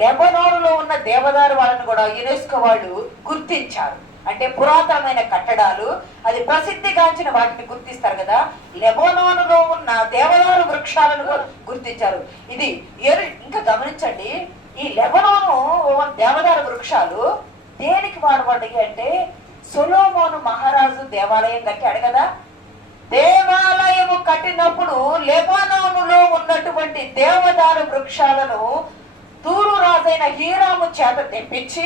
లెబనోనులో ఉన్న దేవదారు వాళ్ళని కూడా యునెస్కో వాళ్ళు గుర్తించారు. అంటే పురాతనమైన కట్టడాలు, అది ప్రసిద్ధిగాంచిన వాటిని గుర్తిస్తారు కదా. లెబనోనులో ఉన్న దేవదారు వృక్షాలను కూడా గుర్తించారు. ఇది ఇంకా గమనించండి, ఈ లెబనోను దేవదారు వృక్షాలు దేనికి వాడబడ్డాయి అంటే, సొలొమోను మహారాజు దేవాలయం కట్టాడు కదా. దేవాలయము కట్టినప్పుడు లెబనోనులో ఉన్నటువంటి దేవదారు వృక్షాలను తూరు రాజైన హీరాము చేత తెప్పించి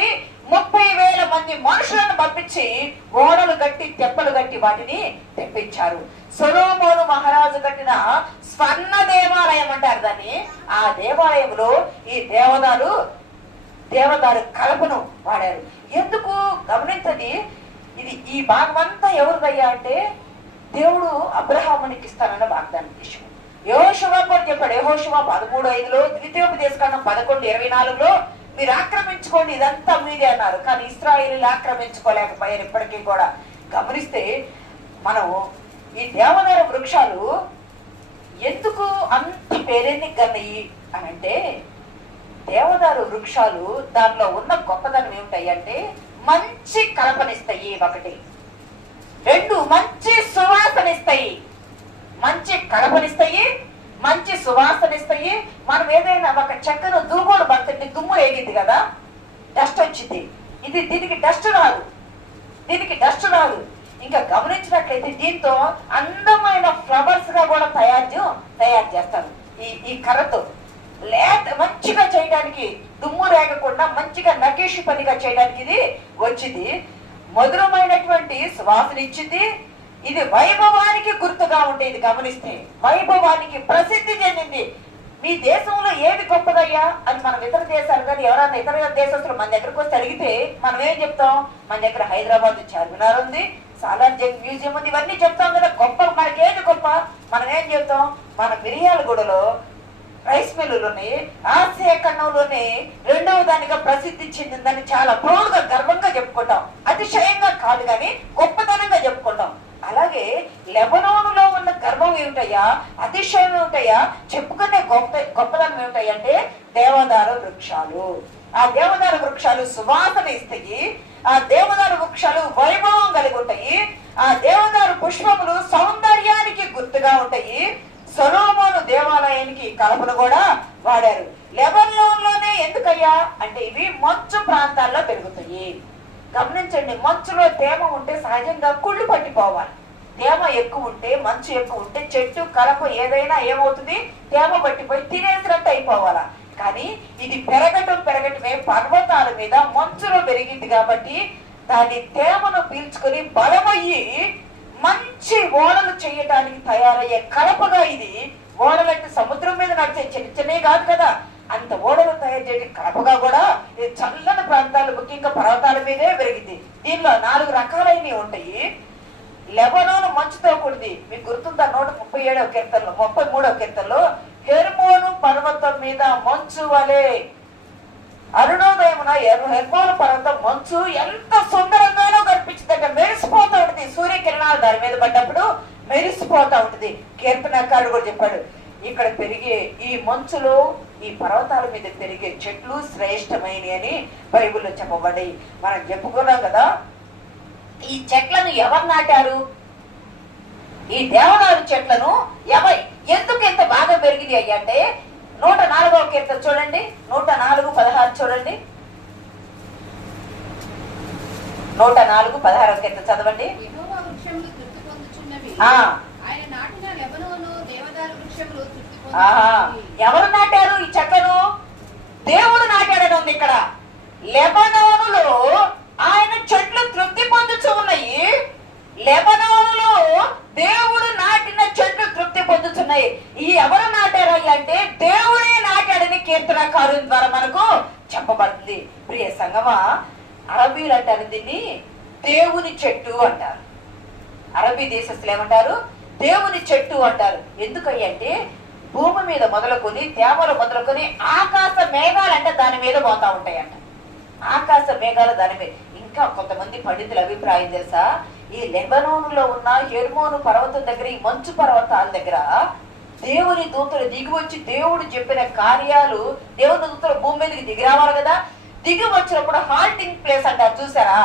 30,000 మంది మనుషులను పంపించి గోడలు కట్టి, తెప్పలు కట్టి వాటిని తెప్పించారు. సొలొమోను మహారాజు కట్టిన స్వర్ణ దేవాలయం అంటారు దాన్ని. ఆ దేవాలయంలో ఈ దేవదారు కలపను వాడారు. ఎందుకు గమనించండి, ఇది ఈ భాగం అంతా ఎవరిదయ్యా అంటే దేవుడు అబ్రహామునికి ఇస్తానన్న వాగ్దానం చేశాడు. యెహోషువ కూడా చెప్పాడు. యెహోషువ 13:5లో, ద్వితీయోపదేశకాండం 11:24లో మీరు ఆక్రమించుకోండి, ఇదంతా మీదే అన్నారు. కానీ ఇశ్రాయేలీయులు ఆక్రమించుకోలేకపోయారు ఇప్పటికీ కూడా. గమనిస్తే మనం ఈ దేవదారు వృక్షాలు ఎందుకు అంత పేరెన్నికన్నాయి అని అంటే, దేవదారు వృక్షాలు దానిలో ఉన్న గొప్పదనం ఏమిటాయి అంటే, మంచి కలపనిస్తాయి. 1, 2 మంచి సువాసనిస్తాయి, మంచి కలపనిస్తాయి, మంచి సువాసన ఇస్తాయి. మనం ఏదైనా ఒక చెక్కను దువ్వోడు పడుతుంటే దుమ్ము రేగింది కదా, డస్ట్ వచ్చింది. దీనికి డస్ట్ రాదు, దీనికి డస్ట్ రాదు. ఇంకా గమనించినట్లయితే దీంతో అందమైన ఫ్లవర్స్ గా కూడా తయారు చేస్తారు. ఈ కర్రతో మంచిగా చేయడానికి, దుమ్ము రేగకుండా మంచిగా నకేషి పనిగా చేయడానికి ఇది వచ్చింది. మధురమైనటువంటి సువాసన ఇచ్చింది. ఇది వైభవానికి గుర్తుగా ఉండేది. గమనిస్తే వైభవానికి ప్రసిద్ధి చెందింది. మీ దేశంలో ఏది గొప్పదయ్యా అని మనం ఇతర దేశాలు కానీ ఎవరైనా ఇతర దేశస్తులు మన దగ్గరకు వస్తే అడిగితే మనం ఏం చెప్తాం? మన దగ్గర హైదరాబాద్ చార్మినార్ ఉంది, సాలార్ జంగ్ మ్యూజియం ఉంది, ఇవన్నీ చెప్తాం కదా. గొప్ప మనకి ఏది గొప్ప? మనం ఏం చెప్తాం? మన మిరియాలగూడలో రైస్ మిల్లులు ఉన్నాయి, ఆసియా ఖండంలోనే 2వ దానిగా ప్రసిద్ధి చెందిందని చాలా ప్రౌడ్ గా గర్వంగా చెప్పుకుంటాం. అతిశయంగా కాదు కానీ గొప్పతనంగా చెప్పుకుంటాం. అలాగే లెబనోనులో ఉన్న గర్వం ఏమిటయ్యా, అతిశయం ఏమిటయ్యా, చెప్పుకునే గొప్పదనం ఏమిటయ్యా అంటే దేవదారు వృక్షాలు. ఆ దేవదారు వృక్షాలు సువాసన ఇస్తాయి. ఆ దేవదారు వృక్షాలు వైభవం కలిగి ఉంటాయి. ఆ దేవదారు పుష్పములు సౌందర్యానికి గుర్తుగా ఉంటాయి. సొలొమోను దేవాలయానికి కలపను కూడా వాడారు. లెబనోన్లోనే ఎందుకయ్యా అంటే ఇవి మంచు ప్రాంతాల్లో పెరుగుతాయి. గమనించండి, మంచులో తేమ ఉంటే సహజంగా కుళ్ళు పట్టిపోవాలి. తేమ ఎక్కువ ఉంటే, మంచు ఎక్కువ ఉంటే చెట్టు కలప ఏదైనా ఏమవుతుంది? తేమ పట్టిపోయి తినేసినట్టు అయిపోవాలా. కానీ ఇది పెరగటమే పర్వతాల మీద మంచులో పెరిగింది కాబట్టి దాని తేమను పీల్చుకొని బలమయ్యి మంచి ఓడలు చేయడానికి తయారయ్యే కలపగా ఇది. ఓడలంటే సముద్రం మీద నడిచే చిన్ననే కాదు కదా, అంత ఓడలు తయారు చేయడం కలపగా కూడా ఇది చల్లని ప్రాంతాలు ముఖ్యంగా పర్వతాల మీదే పెరిగింది. దీనిలో 4 రకాలైనవి ఉంటాయి. లెబనోను మంచుతో కూడింది. మీకు గుర్తుందా? 137వ కీర్తనలో 33వ కీర్తనలో హెర్మోను పర్వతం మీద మంచు వలె అరుణోదయమున హెర్మోను పర్వతం మంచు ఎంత సుందరంగానో కనిపించిందంట. మెరిసిపోతూ ఉంటుంది. సూర్యకిరణాలు దాని మీద పడ్డప్పుడు మెరిసిపోతా ఉంటుంది. కీర్తనకారుడు కూడా చెప్పాడు, ఇక్కడ పెరిగే ఈ మంచులో ఈ పర్వతాల మీద పెరిగే చెట్లు శ్రేష్టమైనవి అని బైబిల్లో చెప్పబడ్డాయి. మనం చెప్పుకున్నాం కదా. ఈ చెట్లను ఎవరు నాటారు? ఈ దేవదారు చెట్లను ఎందుకు ఎంత బాగా పెరిగింది అయ్యంటే 104వ కీర్తన చూడండి, 104:16 చూడండి. 104:16వ కీర్తన చదవండి. ఎవరు నాటారు ఈ చెట్లను? దేవుడు నాటాడని ఉంది ఇక్కడ. లెబనోనులో ఆయన చెట్లు తృప్తి పొందుతూ ఉన్నాయి. లెబనోనులో దేవుడు నాటిన చెట్లు తృప్తి పొందుతున్నాయి. ఈ ఎవరు నాటారు అంటే దేవుడే నాటాడని కీర్తనకారుని ద్వారా మనకు చెప్పబడుతుంది. ప్రియ సంగమా, అరబీలు అంటారు దీన్ని దేవుని చెట్టు అంటారు. అరబీ దేశస్తులు ఏమంటారు? దేవుని చెట్టు అంటారు. ఎందుకంటే భూమి మీద మొదలుకొని తేమలు మొదలుకొని ఆకాశ మేఘాలు అంటే దాని మీద పోతా ఉంటాయంట. ఆకాశ మేఘాలు దాని మీద. ఇంకా కొంతమంది పండితుల అభిప్రాయం తెలుసా? ఈ లెబనోనులో ఉన్న హెర్మోను పర్వతం దగ్గర, ఈ మంచు పర్వతాల దగ్గర దేవుని దూతలు దిగి వచ్చి దేవుడు చెప్పిన కార్యాలు, దేవుని దూతలు భూమి మీదకి దిగి రావాలి కదా. దిగి వచ్చినప్పుడు హాల్టింగ్ ప్లేస్ అంటారు చూసారా?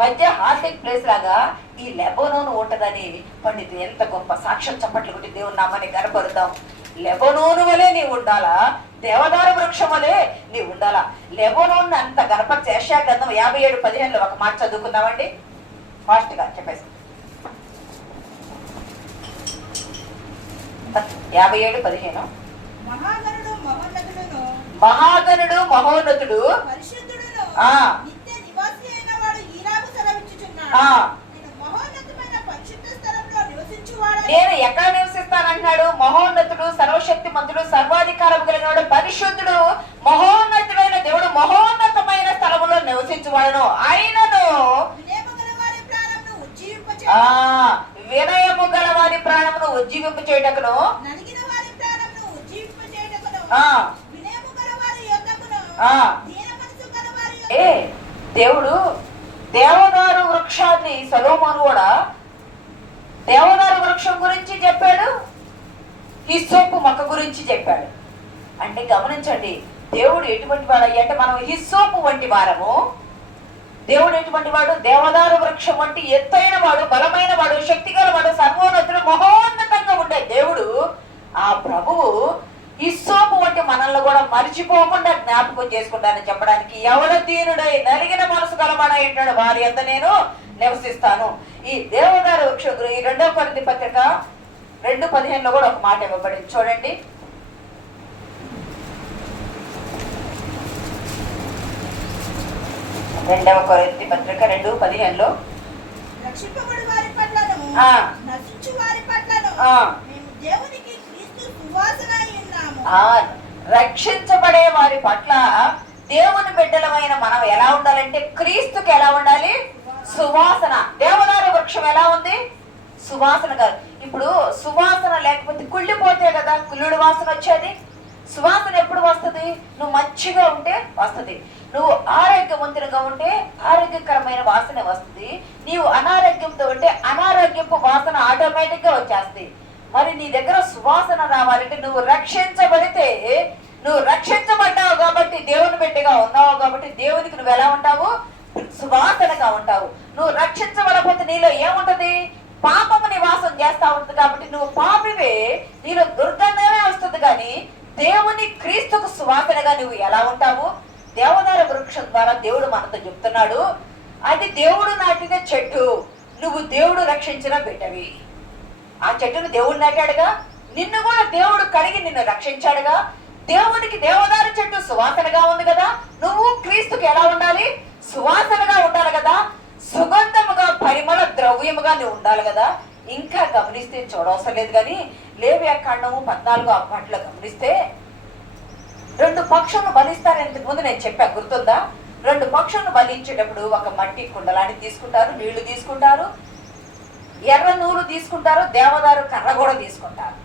మధ్య హాల్టింగ్ ప్లేస్ లాగా ఈ లెబనోను ఉంటదని పండితులు ఎంత గొప్ప సాక్ష్యం చప్పట్లు కొట్టి దేవుని నామాన్ని కనపరుద్దాం. లెబనోను వలే నీవు ఉండాలా, దేవదారు వృక్షం వలే నీవు ఉండాలా. లెబనోన్ అంత గణపతి యెషయా గ్రంథం 57:15 ఒక మాట చదువుకుందామండి. ఫాస్ట్ గా చెప్పేసి 57:15. మహాగణుడు మహోన్నతుడు నేను ఎక్కడ నివసిస్తానంటున్నాడు? మహోన్నతుడు, సర్వశక్తి మంతుడు, సర్వాధికారం కలిగిన పరిశుద్ధుడు, మహోన్నతుడైన దేవుడు మహోన్నతమైన స్థలములో నివసించువాడును. ఆయనను వినయము గల వారి ప్రాణమును ఉజ్జీవింప చేయటకును, దేవుడు దేవదారు వృక్షాన్ని సొలొమోను కూడా దేవదారు వృక్షం గురించి చెప్పాడు, హిస్సోపు మొక్క గురించి చెప్పాడు. అంటే గమనించండి, దేవుడు ఎటువంటి వాడు అంటే మనం హిస్సోపు వంటి వారము. దేవుడు ఎటువంటి వాడు? దేవదారు వృక్షం వంటి ఎత్తైన వాడు, బలమైన వాడు, శక్తి గల వాడు, సర్వోన్నతుడు, మహోన్నతంగా ఉండే దేవుడు. ఆ ప్రభువు ఇస్సోపు వంటి మనల్ని కూడా మర్చిపోకుండా జ్ఞాపకం చేసుకుంటానని చెప్పడానికి, ఎవడ దీనుడై నలిగిన మనసు గలవాడై ఉంటాడు వారి అంత నేను నివసిస్తాను. ఈ దేవదారు వృక్షం ఈ 2 కొరింథీ పత్రిక 2:15 కూడా ఒక మాట ఇవ్వబడింది చూడండి. 2 కొరింథీ పత్రిక 2:15 రక్షింపబడు వారి పట్లను నశించు వారి పట్లను మేము దేవునికి క్రీస్తు సువాసన అయి ఉన్నాము. రక్షించబడే వారి పట్ల దేవుని బిడ్డలమైన మనం ఎలా ఉండాలంటే క్రీస్తుకి ఎలా ఉండాలి? సువాసన. దేవదారు వృక్షం ఎలా ఉంది? సువాసన కాదు. ఇప్పుడు సువాసన లేకపోతే కుళ్ళిపోతే కదా కుళ్ళుడు వాసన వచ్చేది. సువాసన ఎప్పుడు వస్తుంది? నువ్వు మంచిగా ఉంటే వస్తుంది. నువ్వు ఆరోగ్యవంతులుగా ఉంటే ఆరోగ్యకరమైన వాసన వస్తుంది. నీవు అనారోగ్యంతో ఉంటే అనారోగ్యపు వాసన ఆటోమేటిక్ గా వచ్చేస్తుంది. మరి నీ దగ్గర సువాసన రావాలంటే నువ్వు రక్షించబడితే, నువ్వు రక్షించబడ్డావు కాబట్టి, దేవుని బిడ్డగా ఉన్నావు కాబట్టి దేవునికి నువ్వు ఎలా ఉంటావు? సువాసనగా ఉంటావు. నువ్వు రక్షించబడకపోతే నీలో ఏముంటది? పాపము నివాసం చేస్తా ఉంటుంది కాబట్టి నువ్వు పాపివే, నీలో దుర్గంధమే వస్తుంది. కానీ దేవుని క్రీస్తుకు సువాసనగా నువ్వు ఎలా ఉంటావు? దేవదారు వృక్షం ద్వారా దేవుడు మనతో చెప్తున్నాడు, అది దేవుడు నాటిన చెట్టు, నువ్వు దేవుడు రక్షించిన బిడ్డవి. ఆ చెట్టును దేవుడు నాటాడుగా, నిన్ను కూడా దేవుడు కడిగి నిన్ను రక్షించాడుగా. దేవునికి దేవదారు చెట్టు సువాసనగా ఉంది కదా, నువ్వు క్రీస్తుకి ఎలా ఉండాలి? సువాసనగా ఉండాలి కదా, సుగంధముగా పరిమళ ద్రవ్యముగా నువ్వు ఉండాలి కదా. ఇంకా గమనిస్తే చూడవసరం లేదు కానీ లేవియాకాండము 14 అప్పట్లో గమనిస్తే 2 పక్షులను బలిస్తారు. ఇంతకు ముందు నేను చెప్పా, గుర్తుందా? 2 పక్షులను బలించేటప్పుడు ఒక మట్టి కుండలాన్ని తీసుకుంటారు, నీళ్లు తీసుకుంటారు, ఎర్ర నూలు తీసుకుంటారు, దేవదారు కర్ర కూడా తీసుకుంటారు.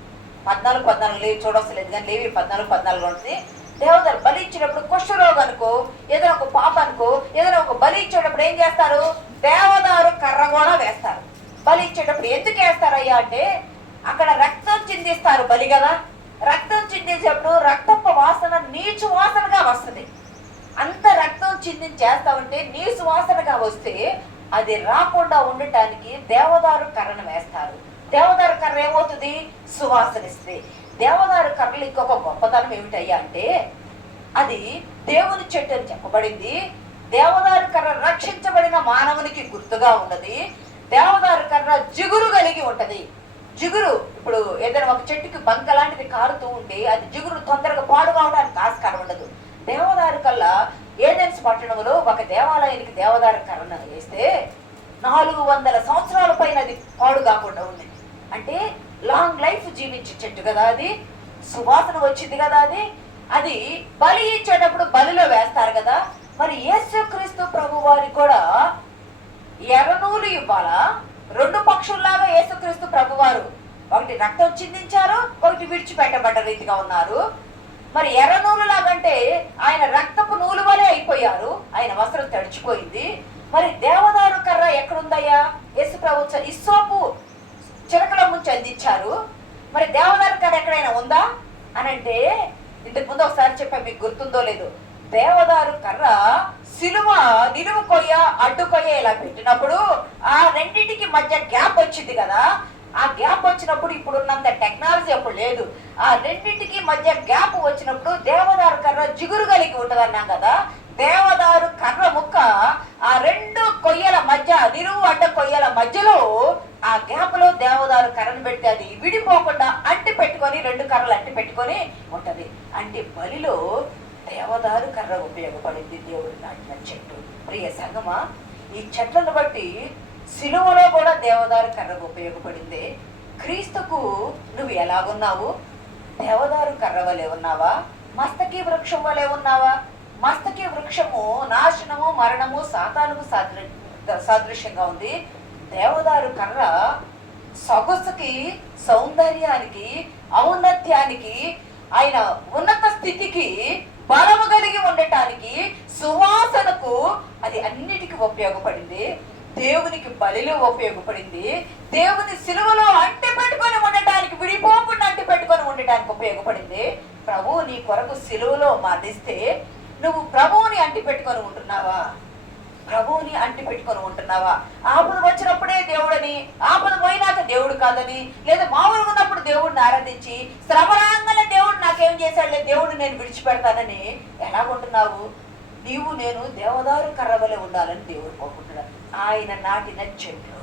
14 లేవి చూడవసరం లేదు కానీ లేవి 14 ఉంటుంది. దేవదారు బలి ఇచ్చేటప్పుడు కుష్ఠరోగం అనుకో, ఏదైనా ఒక పాప అనుకో, ఏదైనా ఒక బలి ఇచ్చేటప్పుడు ఏం చేస్తారు? దేవదారు కర్ర కూడా వేస్తారు. బలి ఇచ్చేటప్పుడు ఎందుకు వేస్తారయ్యా అంటే అక్కడ రక్తం చిందిస్తారు బలి కదా. రక్తం చిందించేటప్పుడు రక్తపు వాసన నీచు వాసనగా వస్తుంది. అంత రక్తం చిందించేస్తా ఉంటే నీచు వాసనగా వస్తే అది రాకుండా ఉండటానికి దేవదారు కర్రను వేస్తారు. దేవదారు కర్ర ఏమవుతుంది? సువాసనిస్తుంది. దేవదారు కర్రలు ఇంకొక గొప్పతనం ఏమిటయ్యా అంటే అది దేవుని చెట్టు అని చెప్పబడింది. దేవదారు కర్ర రక్షించబడిన మానవునికి గుర్తుగా ఉన్నది. దేవదారు కర్ర జిగురు కలిగి ఉంటది. జిగురు, ఇప్పుడు ఏదైనా ఒక చెట్టుకి బంక లాంటిది కారుతూ ఉంటే అది జిగురు తొందరగా పాడు కావడానికి ఆస్కారం ఉండదు. దేవదారు కల్లా ఏథెన్స్ పట్టణంలో ఒక దేవాలయానికి దేవదారు కర్రను వేస్తే 400 సంవత్సరాల పైన అది పాడు కాకుండా ఉంది. అంటే లాంగ్ లైఫ్ జీవించే చెట్టు కదా అది, సువాసన వచ్చింది కదా అది. అది బలి ఇచ్చేటప్పుడు బలిలో వేస్తారు కదా. మరి యేసుక్రీస్తు ప్రభు వారికి కూడా ఎర్రనూలు ఇవ్వాలా? 2 పక్షుల్లాగా యేసుక్రీస్తు ప్రభువారు ఒకటి రక్తం చిందించారు, ఒకటి విడిచిపెట్టబడ్డ రీతిగా ఉన్నారు. మరి ఎర్ర నూలు లాగంటే ఆయన రక్తపు నూలు వలె అయిపోయారు, ఆయన వస్త్రం తడిచిపోయింది. మరి దేవదారు కర్ర ఎక్కడుందయ్యా? యేసు ప్రభు ఇస్సోపు చిరకల ముంచి అందించారు. మరి దేవదారు కర్ర ఎక్కడైనా ఉందా అని అంటే, ఇంతకు ముందు ఒకసారి చెప్పా, మీకు గుర్తుందో లేదు. దేవదారు కర్ర సిలువ నిలువు కొయ్య అడ్డు కొయ్య ఇలా పెట్టినప్పుడు ఆ రెండింటికి మధ్య గ్యాప్ వచ్చింది కదా. ఆ గ్యాప్ వచ్చినప్పుడు ఇప్పుడున్నంత టెక్నాలజీ అప్పుడు లేదు. ఆ రెండింటికి మధ్య గ్యాప్ వచ్చినప్పుడు దేవదారు కర్ర జిగురు కలిగి ఉంటుంది అన్నాం కదా. దేవదారు కర్ర ముక్క ఆ 2 కొయ్యల మధ్య, నిలువు అడ్డ కొయ్యల మధ్యలో ఆ గ్యాప్ లో దేవదారు కర్రను పెడితే అది విడిపోకుండా అంటి పెట్టుకొని 2 కర్రలు అంటి పెట్టుకొని ఉంటది. అంటే బలిలో దేవదారు కర్ర ఉపయోగపడింది, దేవుడు నాటిన చెట్టు. ప్రియ సంగమా, ఈ చెట్లను బట్టి సిలువలో కూడా దేవదారు కర్ర ఉపయోగపడింది. క్రీస్తుకు నువ్వు ఎలాగున్నావు? దేవదారు కర్ర వలె ఉన్నావా? మస్తకి వృక్షం వలె ఉన్నావా? మస్తకి వృక్షము నాశనము, మరణము, సాతానుకు సాదృశ్యంగా ఉంది. దేవదారు కర్ర సొగసుకి, సౌందర్యానికి, ఔన్నత్యానికి, ఆయన ఉన్నత స్థితికి, బలము కలిగి ఉండటానికి, సువాసనకు, అది అన్నిటికీ ఉపయోగపడింది. దేవునికి బలిలో ఉపయోగపడింది. దేవుని సిలువలో అంటి పెట్టుకొని ఉండటానికి, విడిపోకుండా అంటి పెట్టుకొని ఉండటానికి ఉపయోగపడింది. ప్రభువు నీ కొరకు సిలువలో మరణిస్తే నువ్వు ప్రభువుని అంటి పెట్టుకొని ఉంటున్నావా? ప్రభువుని అంటి పెట్టుకొని ఉంటున్నావా? ఆపద వచ్చినప్పుడే దేవుడని, ఆపద పోయినాక దేవుడు కాదని, లేదా మామూలుగా ఉన్నప్పుడు దేవుడిని ఆరాధించి శ్రమరాంగంలో దేవుడు నాకేం చేశాడులే, దేవుడు నేను విడిచిపెడతానని ఎలాగుంటున్నావు? నీవు నేను దేవదారు కర్రవలే ఉండాలని దేవుడు కోరుకుంటున్నాడు. ఆయన నాటిన చెట్లు,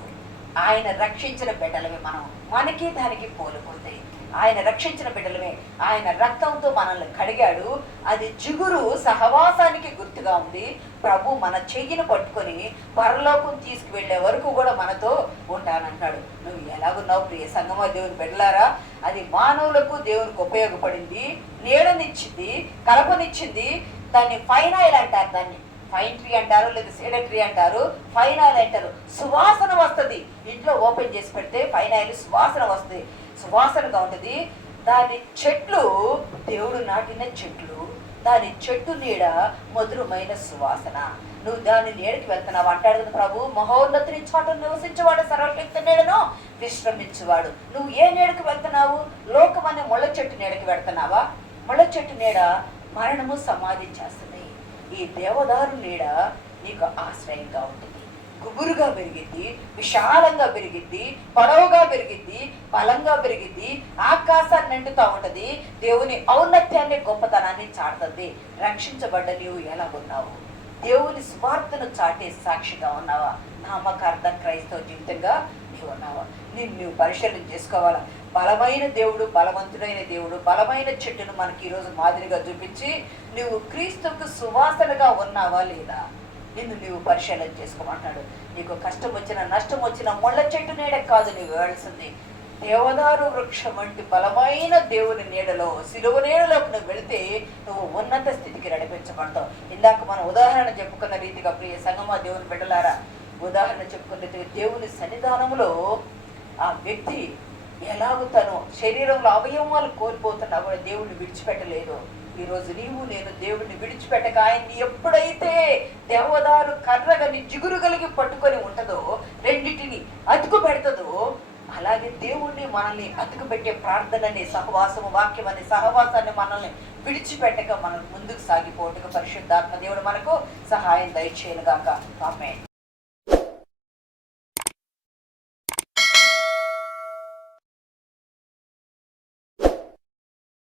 ఆయన రక్షించిన బిడ్డలమే మనం. మనకి దానికి పోలిపోతాయి. ఆయన రక్షించిన బిడ్డలమే. ఆయన రక్తంతో మనల్ని కడిగాడు. అది జిగురు సహవాసానికి గుర్తుగా ఉంది. ప్రభు మన చెయ్యిని పట్టుకొని పరలోకం తీసుకువెళ్లే వరకు కూడా మనతో ఉంటానంటున్నాడు. నువ్వు ఎలాగున్నావు ప్రియ సంగమా, దేవుని బిడ్డలారా? అది మానవులకు దేవునికి ఉపయోగపడింది, నీడనిచ్చింది, కలపనిచ్చింది. దాన్ని ఫైనాయిల్ అంటారు, దాన్ని ఫైన్ ట్రీ అంటారు, లేదా సీడర్ ట్రీ అంటారు, ఫైనాయిల్ అంటారు. సువాసన వస్తుంది. ఇంట్లో ఓపెన్ చేసి పెడితే ఫైనాయిల్ సువాసన వస్తుంది, సువాసనగా ఉంటుంది. దాని చెట్లు దేవుడు నాటిన చెట్లు, దాని చెట్టు నీడ మధురమైన సువాసన. నువ్వు దాని నీడకి వెళ్తున్నావు అంటాడు కదా ప్రభు. మహోన్నతుని చోట నివసించేవాడు, సర్వశక్తి నీడను విశ్రమించేవాడు. నువ్వు ఏ నీడకి వెళ్తున్నావు? లోకమనే ముళ్ళ చెట్టు నీడకి వెళ్తున్నావా? ముళ్ళ చెట్టు నీడ మరణము సమాధి చేస్తుంది. ఈ దేవదారు నీడ నీకు ఆశ్రయంగా ఉంటుంది. గుబురుగా పెరిగిద్ది, విశాలంగా పెరిగిద్ది, పొడవుగా పెరిగిద్ది, బలంగా పెరిగిద్ది, ఆకాశాన్ని నిండుతూ ఉంటది. దేవుని ఔన్నత్యాన్ని, గొప్పతనాన్ని చాటుతుంది. రక్షించబడ్డ నీవు ఎలా ఉన్నావు? దేవుని సువార్తను చాటే సాక్షిగా ఉన్నావా? నామకార్థ క్రైస్తవ జీవితంగా నీవు ఉన్నావా? నువ్వు పరిశీలన చేసుకోవాలా. బలమైన దేవుడు, బలవంతుడైన దేవుడు, బలమైన చెట్టును మనకి ఈరోజు మాదిరిగా చూపించి నువ్వు క్రీస్తుకు సువాసనగా ఉన్నావా లేదా? నిన్ను నీవు పరిశీలన చేసుకోమంటాడు. నీకు కష్టం వచ్చినా నష్టం వచ్చినా ముళ్ళ చెట్టు నీడ కాదు నువ్వు వేయాల్సింది. దేవదారు వృక్షం వంటి బలమైన దేవుని నీడలో, సిలువ నీడలోకి నువ్వు వెళితే నువ్వు ఉన్నత స్థితికి నడిపించబడతావు. ఇందాక మనం ఉదాహరణ చెప్పుకున్న రీతిగా ప్రియ సంగమా, దేవుని బిడ్డలారా, ఉదాహరణ చెప్పుకున్న రీతిగా దేవుని సన్నిధానంలో ఆ వ్యక్తి ఎలాగో తను శరీరంలో అవయవాలు కోల్పోతున్నా కూడా దేవుడిని విడిచిపెట్టలేదు. ఈరోజు నీవు నేను దేవుడిని విడిచిపెట్టక ఆయన్ని ఎప్పుడైతే దేవదారు కర్రగని జిగురు కలిగి పట్టుకొని ఉంటుందో, రెండింటిని అతుకు పెడుతుందో, అలాగే దేవుణ్ణి మనల్ని అతుకు పెట్టే ప్రార్థనని, సహవాసము, వాక్యం అనే సహవాసాన్ని మనల్ని విడిచిపెట్టక మనం ముందుకు సాగిపోవటకు పరిశుద్ధాత్మ దేవుడు మనకు సహాయం దయచేయనుగాక. ఆమేన్.